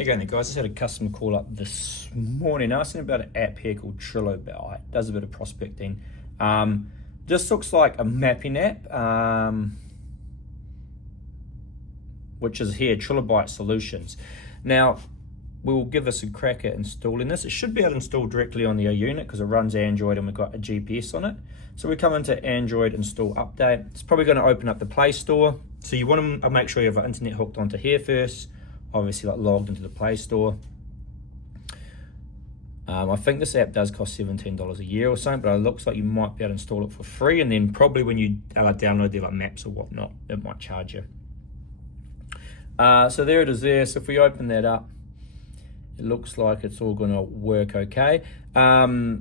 Again, guys, I just had a customer call up this morning asking about an app here called Trilobite. Does a bit of prospecting. This looks like a mapping app, which is here, Trilobite Solutions. Now, we'll give us a crack at installing this. It should be able to install directly on the unit because it runs Android and we've got a GPS on it. So we come into Android install update. It's probably going to open up the Play Store. So you want to make sure you have the internet hooked onto here first. Obviously, like logged into the Play Store. I think this app does cost $17 a year or something, but it looks like you might be able to install it for free, and then probably when you download the maps or whatnot, it might charge you. So there it is there. So if we open that up, it looks like it's all going to work okay. Oh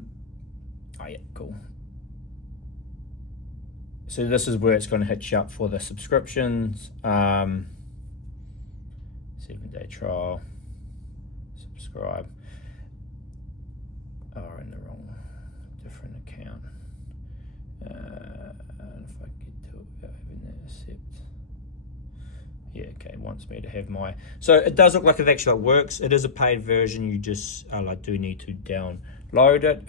yeah, cool. So this is where it's going to hit you up for the subscriptions. 7-day trial, subscribe. Oh, we're in the wrong, different account. And if I get to it without having that accept. Yeah, okay, it wants me to have my, so it does look like it actually works. It is a paid version, you just do need to download it.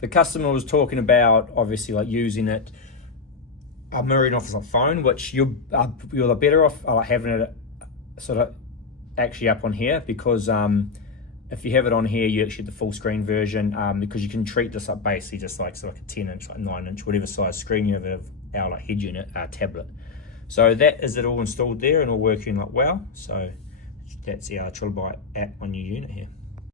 The customer was talking about obviously like using it mirroring off as a phone, which you're better off having it sort of actually up on here, because if you have it on here, you actually get the full screen version, because you can treat this up basically just like, so like a 10-inch, like 9-inch, whatever size screen you have our like head unit tablet. So that is it all installed there and all working like well. So that's our Trilobite app on your unit here.